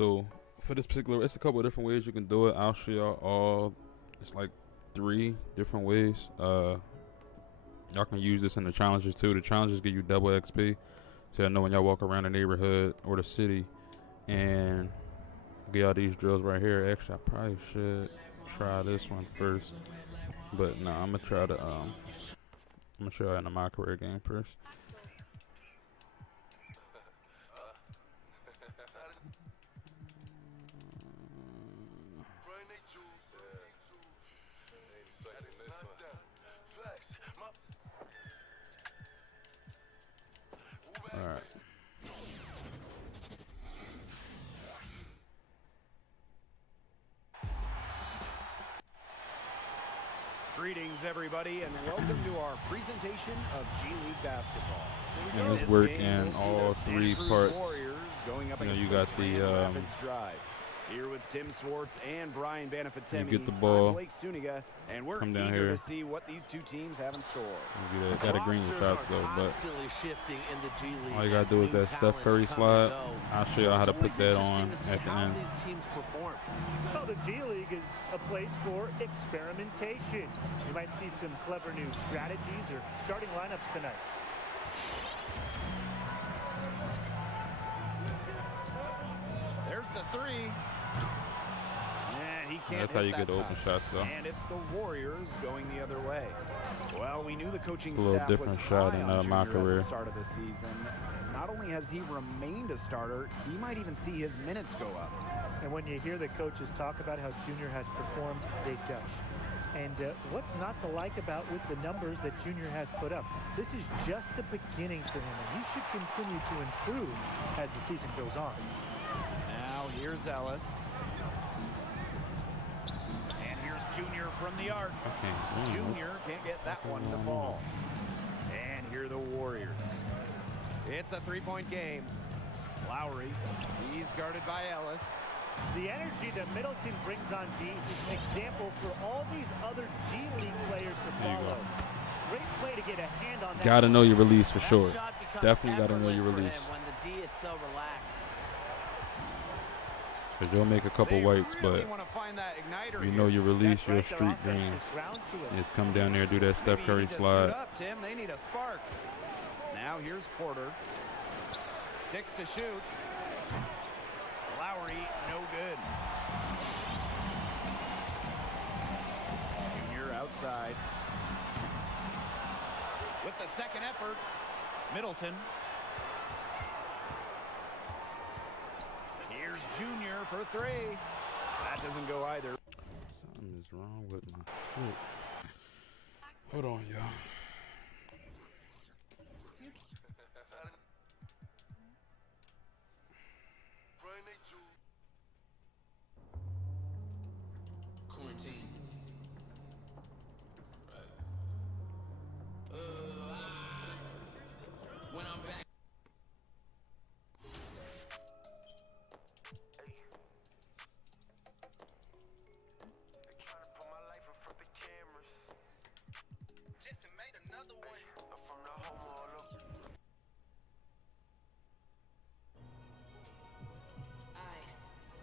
So for this particular, it's a couple of different ways you can do it. I'll show y'all all. It's like 3 different ways. Y'all can use this in the challenges too. The challenges give you double XP. So I know when y'all walk around the neighborhood or the city and get all these drills right here. Actually, I probably should try this one first. But no, I'm gonna try to I'm gonna show you in the my career game first. All right. Greetings, everybody, and welcome to our presentation of G League basketball. And this work in all 3 parts. Going up You got the here with Tim Swartz and Brian Banafitemi. You get the ball, Blake Suniga, and we're come down eager here. to see what these 2 teams have in store. Gotta green your shots though, but shifting in the G League. all you gotta do is that Steph Curry slide. I'll show you how to put that on at the end. These teams perform. Well, the G League is a place for experimentation. You might see some clever new strategies or starting lineups tonight. There's the 3. He can't That's how you get the that open time. shots though. And it's the Warriors going the other way. Well, we knew the coaching It's a little staff different was shot high in on my Junior at career. the start of the season. Not only has he remained a starter, he might even see his minutes go up. And when you hear the coaches talk about how Junior has performed, they gush. And what's not to like about with the numbers that Junior has put up? This is just the beginning for him, and he should continue to improve as the season goes on. Now here's Ellis. And here's Junior from the arc. Junior can't get that one to fall. And here are the Warriors. It's a 3-point game. Lowry, he's guarded by Ellis. The energy that Middleton brings on D is an example for all these other G League players to follow. Great play to get a hand on that. Gotta know your release for sure. Shot becomes Definitely gotta know your effortless release. for him when the D is so relaxed. Cause you'll make a couple whites, but you know your release, your street games. Just come down there, do that Steph Curry slide. Tim, they need a spark. Now here's Porter. 6 to shoot. Lowry, no good. Junior outside. With the second effort, Middleton. Here's Junior for 3. That doesn't go either. Something is wrong with my shit. Hold on, y'all. Quarantine. When I'm back.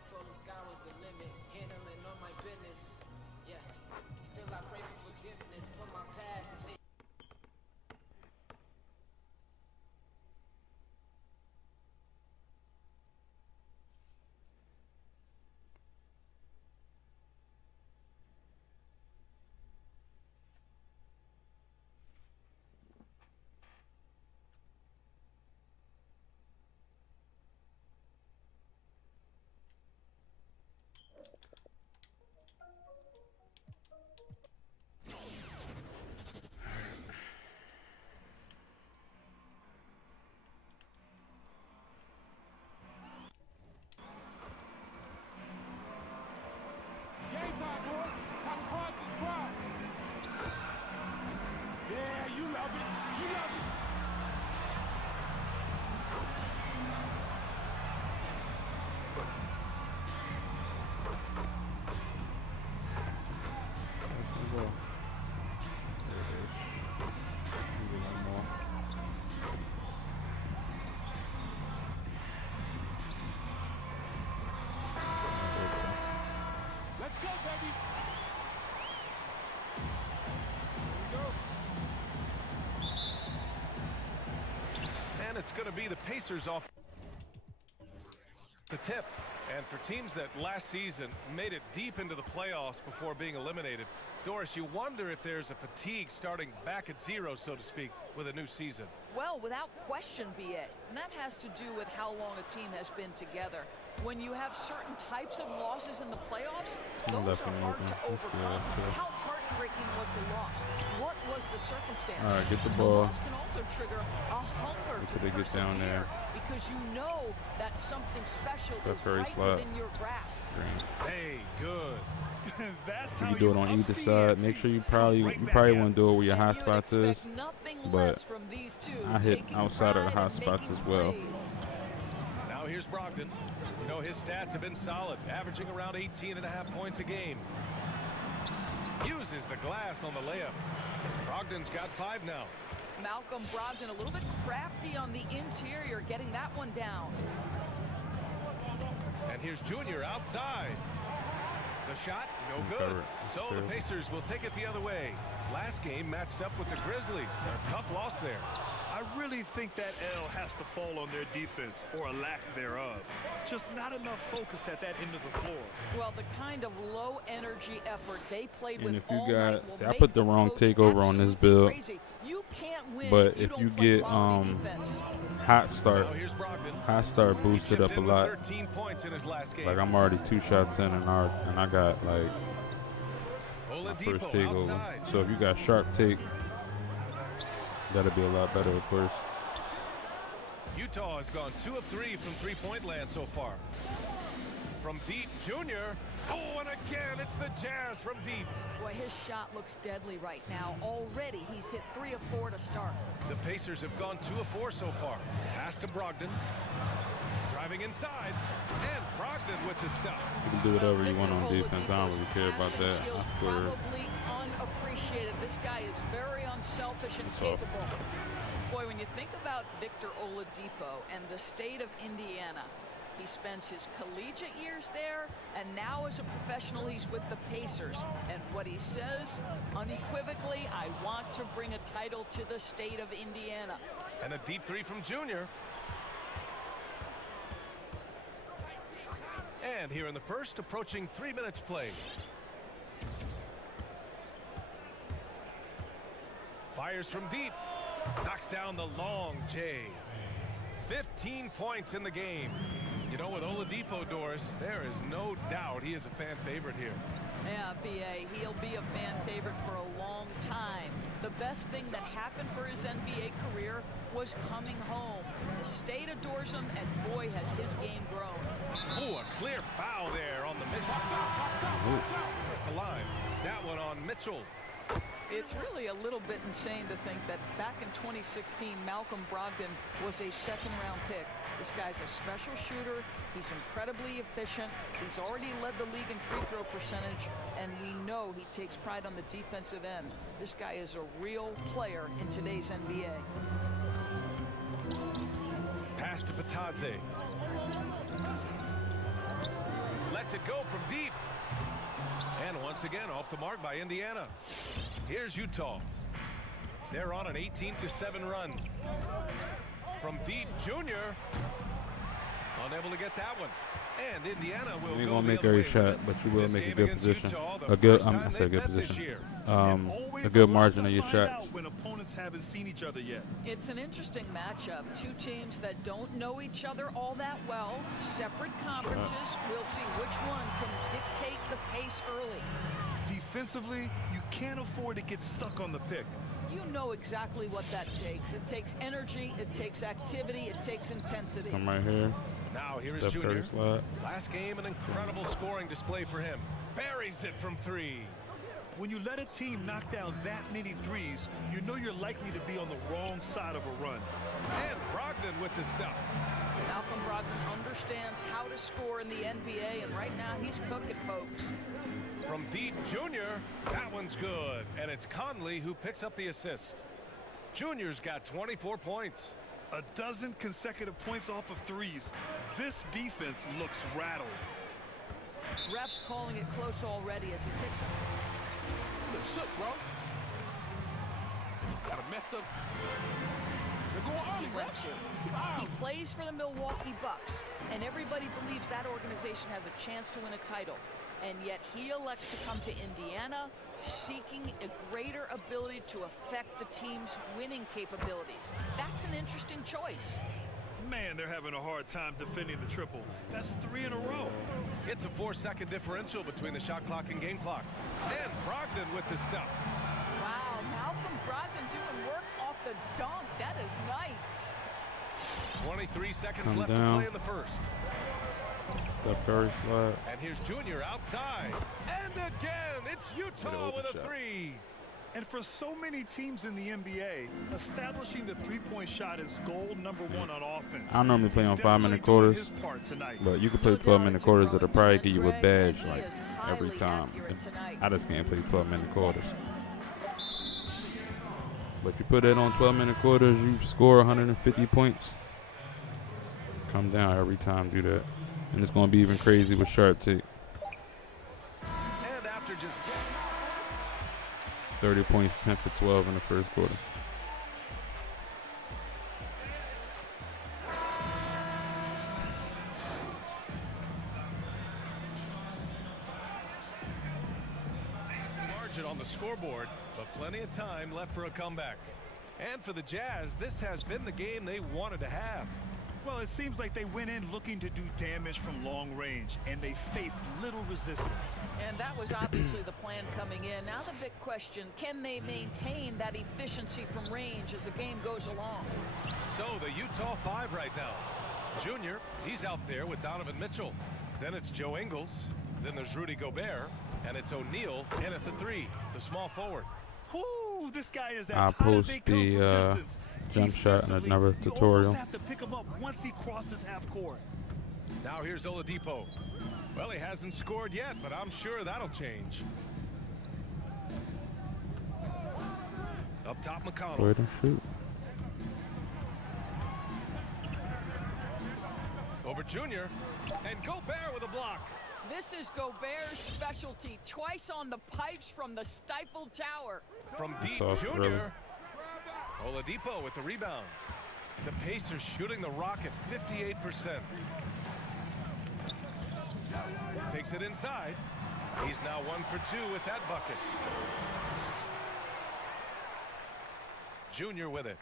Told him sky was the limit, handling all my business. Yeah, still I pray for forgiveness for my past. If they going to be the Pacers off the tip. And for teams that last season made it deep into the playoffs before being eliminated, Doris, you wonder if there's a fatigue starting back at zero, so to speak, with a new season. Well, without question, BA. And that has to do with how long a team has been together. When you have certain types of losses in the playoffs, those are hard to overcome. How heartbreaking was the loss? What was the circumstance? All right, get the The ball. loss can also trigger a hunger Until to they get down there. persevere because you know that something special That's is very right flat. within your grasp. Hey, good. That's You how can do it on up either the side. ante. Make sure you Come probably right back want at to do it where your And hot you would spots is. expect nothing but less from these two, I hit taking outside of the pride hot in spots making as well. plays. Now here's Brogdon. You know, his stats have been solid, averaging around 18.5 points a game. Uses the glass on the layup. Brogdon's got 5 now. Malcolm Brogdon a little bit crafty on the interior, getting that one down. And here's Junior outside. The shot, no good. Cover it. So the Terrible. Pacers will take it the other way. Last game matched up with the Grizzlies. A tough loss there. I really think that L has to fall on their defense, or a lack thereof. Just not enough focus at that end of the floor. Well, the kind of low energy effort they played And with if you all got- night will see, I make put the the wrong coach takeover on this absolutely build. crazy. You can't win But if you if don't you play get quality defense. hot start, Now here's Brogdon. hot start He boosted chipped up a in with lot. 13 points in his last game. Like I'm already 2 shots in, and I got like my first Oladipo takeover. outside. So if you got sharp take, that'll be a lot better, of course. Utah has gone 2 of 3 from three-point land so far. From deep, Junior. Oh, and again, it's the Jazz from deep. Boy, his shot looks deadly right now. Already, he's hit 3 of 4 to start. The Pacers have gone 2 of 4 so far. Pass to Brogdon. Driving inside. And Brogdon with the stuff. You can do whatever you want on Victor defense. I don't really Oladipo's care about passing that. skills I score. Probably unappreciated. This guy is very unselfish and It's off. capable. Boy, when you think about Victor Oladipo and the state of Indiana, he spends his collegiate years there, and now as a professional, he's with the Pacers. And what he says, unequivocally, I want to bring a title to the state of Indiana. And a deep 3 from Junior. And here in the first, approaching 3 minutes played. Fires from deep. Knocks down the long J. 15 points in the game. You know, with Oladipo, Doris, there is no doubt he is a fan favorite here. Yeah, BA, he'll be a fan favorite for a long time. The best thing that happened for his NBA career was coming home. The state adores him, and boy, has his game grown. Oh, a clear foul there on the Mitchell. The line. That one on Mitchell. It's really a little bit insane to think that back in 2016, Malcolm Brogdon was a second-round pick. This guy's a special shooter. He's incredibly efficient. He's already led the league in free throw percentage, and we know he takes pride on the defensive end. This guy is a real player in today's NBA. Pass to Patadze. Lets it go from deep. And once again, off the mark by Indiana. Here's Utah. They're on an 18-7 run. From deep, Junior. Unable to get that one. And Indiana will You ain't go gonna the make other every way shot, with it. but you will This make a game good against position. Utah, the A good, first time I say they've good met this position. year. A good margin of your Find shots. out when opponents haven't seen each other yet. It's an interesting matchup. Two teams that don't know each other all that well. Separate conferences. We'll see which one can dictate the pace early. Defensively, you can't afford to get stuck on the pick. You know exactly what that takes. It takes energy, it takes activity, it takes intensity. I'm right here. Now here is Steph Junior. Curry slide. Last game, an incredible scoring display for him. Buries it from 3. When you let a team knock down that many threes, you know you're likely to be on the wrong side of a run. And Brogdon with the stuff. Malcolm Brogdon understands how to score in the NBA, and right now he's cooking, folks. From deep, Junior. That one's good. And it's Conley who picks up the assist. Junior's got 24 points. A dozen consecutive points off of threes. This defense looks rattled. Ref's calling it close already as he picks up. Look shook, bro. Got a messed up. He went to. He plays for the Milwaukee Bucks, and everybody believes that organization has a chance to win a title. And yet he elects to come to Indiana, seeking a greater ability to affect the team's winning capabilities. That's an interesting choice. Man, they're having a hard time defending the triple. That's 3 in a row. It's a 4-second differential between the shot clock and game clock. And Brogdon with the stuff. Wow, Malcolm Brogdon doing work off the dunk. That is nice. 23 seconds Come left down. to play in the first. Steph Curry slide. And here's Junior outside. And again, it's Utah with a 3. And for so many teams in the NBA, establishing the three-point shot is goal number 1 on offense. I normally play on He's 5-minute definitely doing quarters, his part tonight. but you can play 12-minute quarters that'll probably give you a badge like every time. I just can't play 12-minute quarters. But you put it on 12-minute quarters, you score 150 points. Come down every time, do that. And it's going to be even crazy with sharp tape. And after just 30 points, 10 for 12 in the first quarter. margin on the scoreboard, but plenty of time left for a comeback. And for the Jazz, this has been the game they wanted to have. Well, it seems like they went in looking to do damage from long range, and they faced little resistance. And that was obviously the plan coming in. Now the big question, can they maintain that efficiency from range as the game goes along? So the Utah 5 right now. Junior, he's out there with Donovan Mitchell. Then it's Joe Ingles. Then there's Rudy Gobert. And it's O'Neal in at the 3, the small forward. Whoo, this guy is as I'll hot as post they come the from distance. jump shot in another You tutorial. almost have to pick him up once he crosses half court. Now here's Oladipo. Well, he hasn't scored yet, but I'm sure that'll change. Up top, McConnell. Go ahead and shoot. Over Junior. And Gobert with a block. This is Gobert's specialty, twice on the pipes from the stifled tower. From deep, Soft, Junior. Oladipo with the rebound. The Pacers shooting the rock at 58%. Takes it inside. He's now 1 for 2 with that bucket. Junior with it.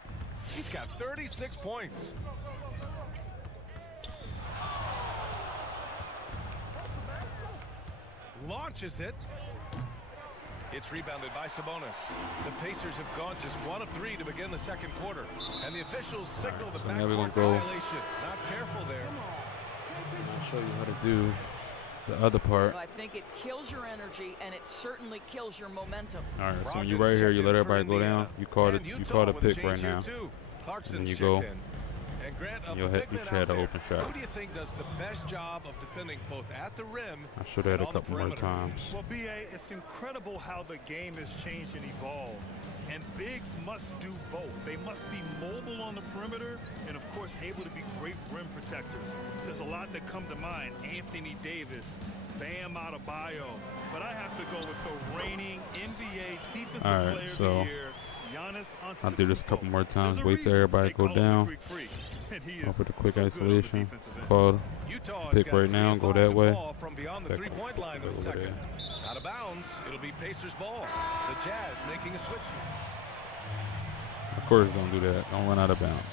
He's got 36 points. Launches it. It's rebounded by Sabonis. The Pacers have gone just 1 of 3 to begin the second quarter. And the officials signal the So now we're backcourt gonna go. violation. Not careful there. I'll show you how to do the other part. I think it kills your energy, and it certainly kills your momentum. All right, so when Brogdon's you right here, you checked let in for everybody go down. Indiana. You call it. And You Utah call the with a pick right change here, now. too. Clarkson's And then you checked go. in. And Grant, of You'll the hit. big You men should have out an there, open shot. who do you think does the best job of defending both at the rim I should have and a on the couple more perimeter? times. Well, BA, it's incredible how the game has changed and evolved. And bigs must do both. They must be mobile on the perimeter and, of course, able to be great rim protectors. There's a lot that come to mind. Anthony Davis, Bam Adebayo. But I have to go with the reigning NBA Defensive All right, Player of so the Year, Giannis Antetokounmpo. I'll do this a couple more times. There's a Wait till reason everybody they go call him the down. Greek Freak, and he Go is for the quick so good on the isolation. defensive end. Called. Utah Pick has got right now, 3 go of that 5 way. to fall from beyond the Back three-point line in the over second. there. Out of bounds, it'll be Pacers ball. The Jazz making a switch. Of course, don't do that. Don't run out of bounds.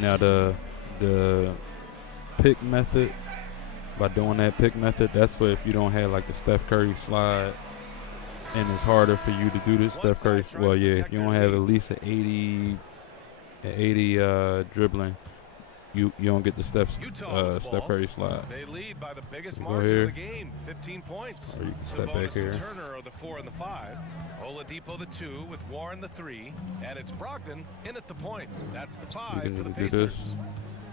Now the pick method, by doing that pick method, that's for if you don't have like the Steph Curry slide, and it's harder for you to do this Steph Curry. Well, yeah, if you don't have at least an 80 dribbling, you don't get the Steph Curry slide. They lead by the biggest Go margin here. of the game, 15 points. Or you can step back Sabonis here. and Turner are the 4 and the 5. Oladipo the 2 with Warren the 3. And it's Brogdon in at the point. That's the 5 You for the can do Pacers. this.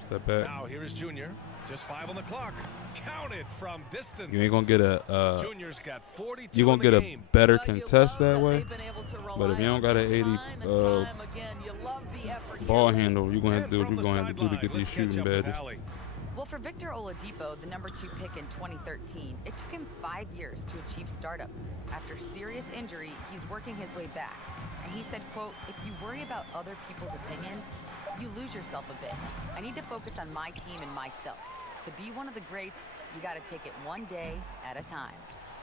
Step back. Now here is Junior. Just 5 on the clock. Counted from distance. You ain't gonna get a. Junior's got 42 You gonna in get the a game. better Well, you contest love that way. they've been able to But if you don't got an 80 time and time again. You love the effort ball here. handle, you're gonna have to do what And you're from gonna have to do to the get these sideline, let's shooting catch up with badges. Allie. Well, for Victor Oladipo, the #2 pick in 2013, it took him 5 years to achieve startup. After serious injury, he's working his way back. And he said, quote, "If you worry about other people's opinions, you lose yourself a bit. I need to focus on my team and myself. To be one of the greats, you got to take it one day at a time."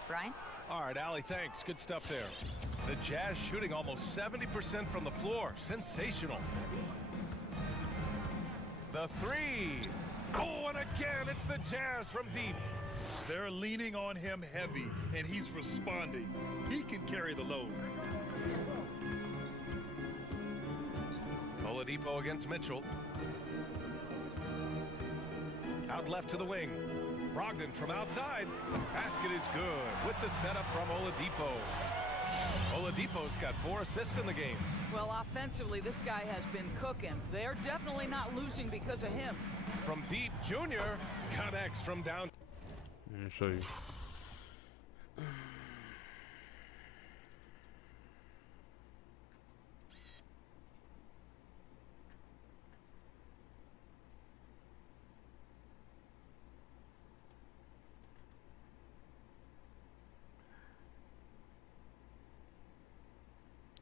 Brian? All right, Allie, thanks. Good stuff there. The Jazz shooting almost 70% from the floor. Sensational. The 3. Oh, and again, it's the Jazz from deep. They're leaning on him heavy, and he's responding. He can carry the load. Oladipo against Mitchell. Out left to the wing. Brogdon from outside. Basket is good with the setup from Oladipo. Oladipo's got 4 assists in the game. Well, offensively, this guy has been cooking. They're definitely not losing because of him. From deep, Junior connects from down. Let me show you.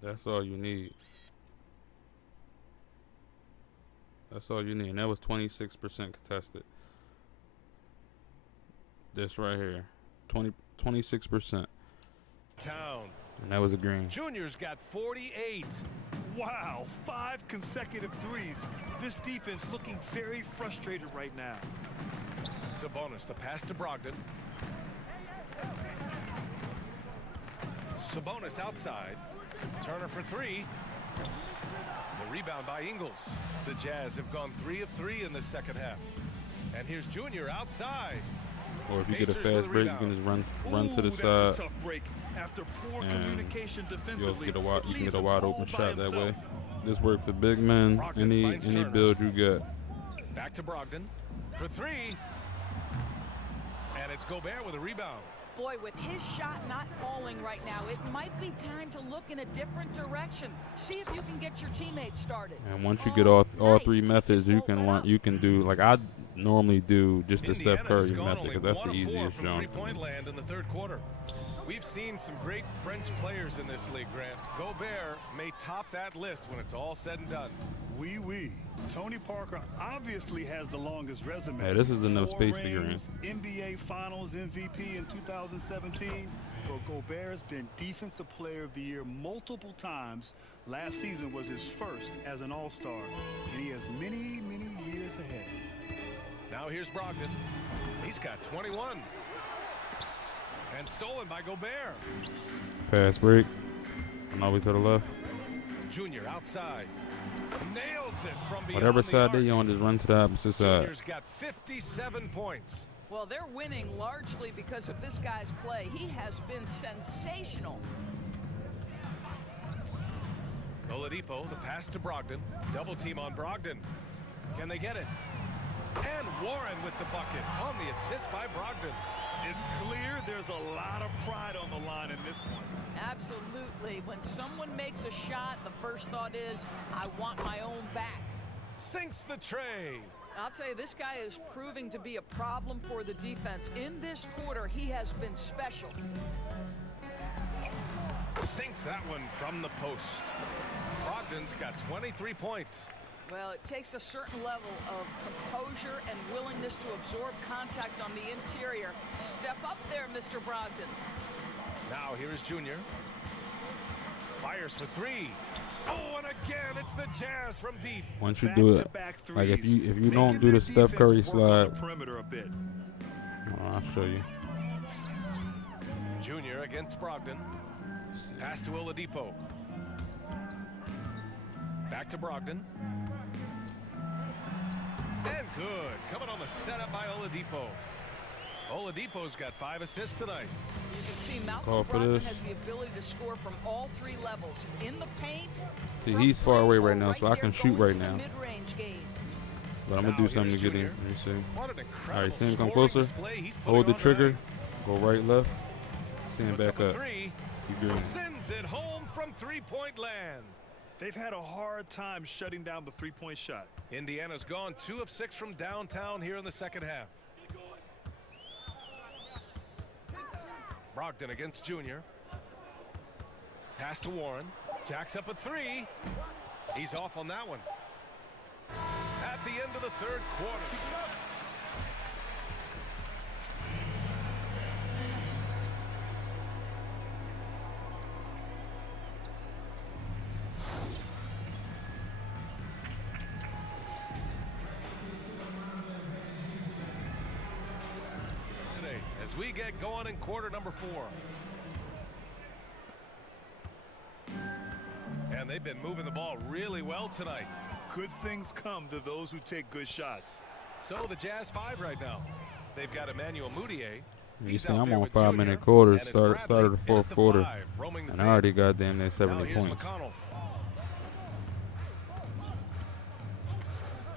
That's all you need. That's all you need. And that was 26% contested. This right here. 26%. Town. And that was a green. Junior's got 48. Wow, 5 consecutive threes. This defense looking very frustrated right now. Sabonis, the pass to Brogdon. Sabonis outside. Turner for 3. The rebound by Ingles. The Jazz have gone 3 of 3 in the second half. And here's Junior outside. Or if you get a Pacers for fast the break, you rebound. can just run to the That's side. a tough break. After poor And communication You'll defensively, get a wide, it you can leaves get a him wide all open by shot that way. himself. This work for big men. Brogdon Any finds Turner. build you got. Back to Brogdon for 3. And it's Gobert with a rebound. Boy, with his shot not falling right now, it might be time to look in a different direction. See if you can get your teammates started. And once you get all night. three He methods, just you won't can let want up. you can do like I normally do just the Indiana Steph Curry has gone method only because that's 1 the of 4 easiest from jump. three-point land in the third quarter. We've seen some great French players in this league, Grant. Gobert may top that list when it's all said and done. Oui. Tony Parker obviously has the longest resume. Hey, this is enough 4 space to get in. rings, NBA Finals MVP in 2017. But Gobert has been Defensive Player of the Year multiple times. Last season was his first as an All-Star, and he has many, many years ahead. Now here's Brogdon. He's got 21. And stolen by Gobert. Fast break. And always to the left. Junior outside. Nails it from beyond Whatever the side they arc. on, just run to the opposite side. Junior's got 57 points. Well, they're winning largely because of this guy's play. He has been sensational. Oladipo, the pass to Brogdon. Double team on Brogdon. Can they get it? And Warren with the bucket on the assist by Brogdon. It's clear there's a lot of pride on the line in this one. Absolutely. When someone makes a shot, the first thought is, I want my own back. Sinks the tray. I'll tell you, this guy is proving to be a problem for the defense. In this quarter, he has been special. Sinks that one from the post. Brogdon's got 23 points. Well, it takes a certain level of composure and willingness to absorb contact on the interior. Step up there, Mr. Brogdon. Now here is Junior. Fires for 3. Oh, and again, it's the Jazz from deep. Once you do it, Back-to-back like if you threes, don't making do the their Steph defense Curry work on slide, the perimeter a bit. I'll show you. Junior against Brogdon. Pass to Oladipo. Back to Brogdon. And coming on the setup by Oladipo. Oladipo's got 5 assists tonight. You can see Malcolm Call for Brogdon this. has the ability to score from all 3 levels. In the paint. See, from he's far away three, right or now, so I there can shoot going right to the now. mid-range game. But I'm going to do something to get in. Let me see. What an All incredible right, see him come scoring closer. display he's putting Hold the on trigger. tonight. Go right, left. See him Puts back a up. 3. Keep going. Sends it home from three-point land. They've had a hard time shutting down the three-point shot. Indiana's gone 2 of 6 from downtown here in the second half. Brogdon against Junior. Pass to Warren. Jacks up a 3. He's off on that one. At the end of the third quarter. Today, as we get going in quarter number 4. And they've been moving the ball really well tonight. Good things come to those who take good shots. So the Jazz 5 right now. They've got Emmanuel Mudiay. You see, I'm on 5-minute quarters. Started the fourth quarter. And I already got damn near 70 points. McConnell.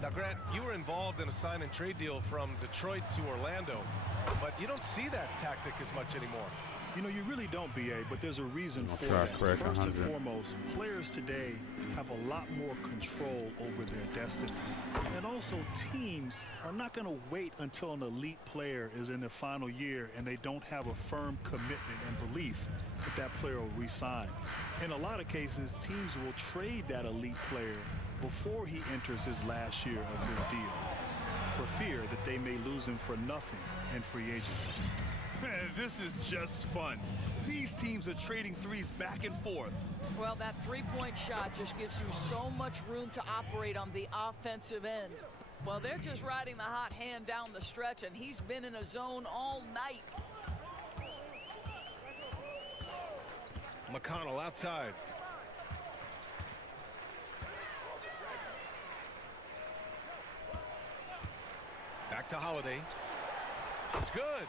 Now, Grant, you were involved in a sign and trade deal from Detroit to Orlando, but you don't see that tactic as much anymore. You know, you really don't, BA, but there's a reason I'll for try that. to crack First and 100. foremost, players today have a lot more control over their destiny. And also, teams are not going to wait until an elite player is in their final year and they don't have a firm commitment and belief that that player will re-sign. In a lot of cases, teams will trade that elite player before he enters his last year of his deal, for fear that they may lose him for nothing in free agency. Man, this is just fun. These teams are trading threes back and forth. Well, that 3-point shot just gives you so much room to operate on the offensive end. Well, they're just riding the hot hand down the stretch, and he's been in a zone all night. McConnell outside. Back to Holiday. It's good.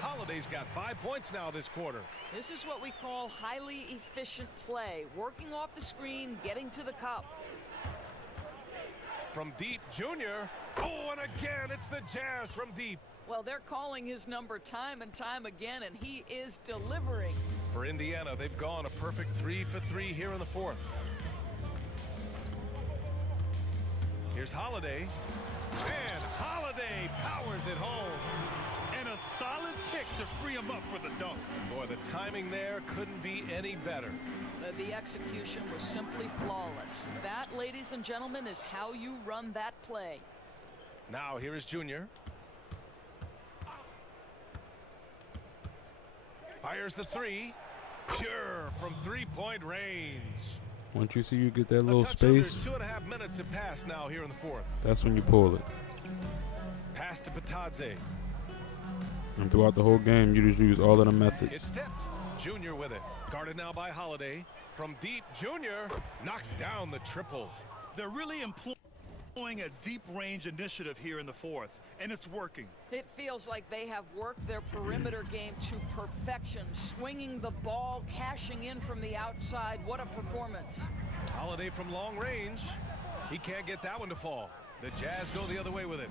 Holiday's got 5 points now this quarter. This is what we call highly efficient play. Working off the screen, getting to the cup. From deep, Junior. Oh, and again, it's the Jazz from deep. Well, they're calling his number time and time again, and he is delivering. For Indiana, they've gone a perfect 3 for 3 here in the fourth. Here's Holiday. And Holiday powers it home. And a solid pick to free him up for the dunk. Boy, the timing there couldn't be any better. The execution was simply flawless. That, ladies and gentlemen, is how you run that play. Now here is Junior. Fires the 3. Pure from 3-point range. Once you see you get that little A touch under space, 2.5 minutes have passed now here in the fourth. that's when you pull it. Pass to Patadze. And throughout the whole game, you just use all of the methods. It's tipped. Junior with it. Guarded now by Holiday. From deep, Junior knocks down the triple. They're really employing a deep range initiative here in the fourth, and it's working. It feels like they have worked their perimeter game to perfection, swinging the ball, cashing in from the outside. What a performance. Holiday from long range. He can't get that one to fall. The Jazz go the other way with it.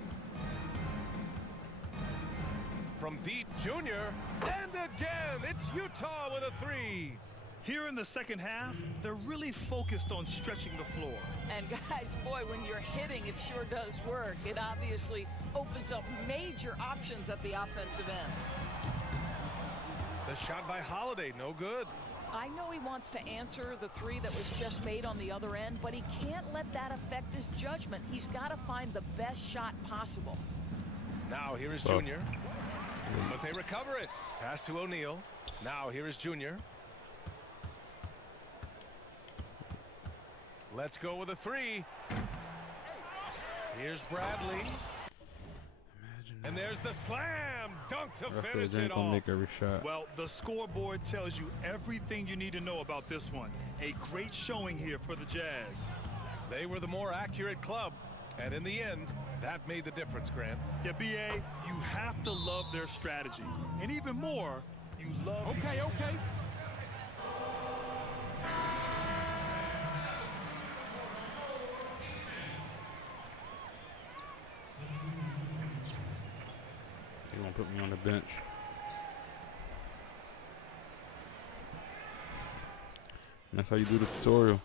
From deep, Junior. And again, it's Utah with a 3. Here in the second half, they're really focused on stretching the floor. And guys, boy, when you're hitting, it sure does work. It obviously opens up major options at the offensive end. The shot by Holiday, no good. I know he wants to answer the 3 that was just made on the other end, but he can't let that affect his judgment. He's got to find the best shot possible. Now here is Junior. But they recover it. Pass to O'Neal. Now here is Junior. Let's go with a 3. Here's Bradley. And there's the slam dunk to finish it off. Make every shot. Well, the scoreboard tells you everything you need to know about this one. A great showing here for the Jazz. They were the more accurate club. And in the end, that made the difference, Grant. Yeah, BA, you have to love their strategy. And even more, you love... Okay. They're going to put me on the bench. And that's how you do the tutorial.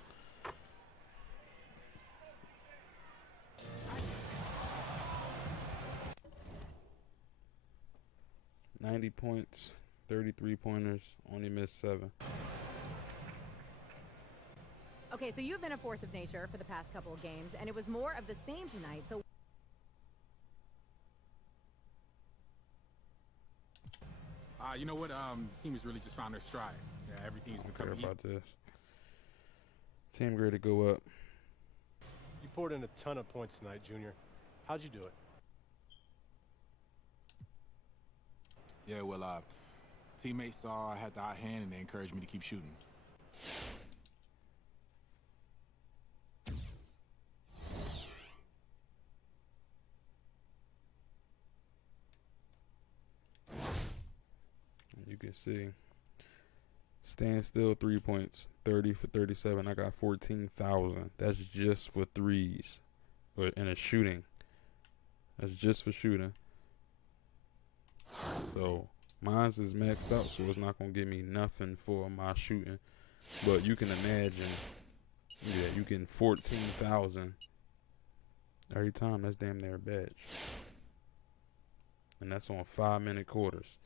$90 points, 33 pointers, only missed 7. Okay, so you've been a force of nature for the past couple of games, and it was more of the same tonight. So, you know what? Team has really just found their stride. Yeah, everything's become easy. About this. Team grade to go up. You poured in a ton of points tonight, Junior. How'd you do it? Yeah, well, teammates saw I had the hot hand and they encouraged me to keep shooting. You can see. Stand still 3 points, 30 for 37. I got 14,000. That's just for threes, but in a shooting. That's just for shooting. So mine's is maxed out, so it's not gonna give me nothing for my shooting. But you can imagine, yeah, you getting 14,000 every time. That's damn near a badge, and that's on 5-minute quarters.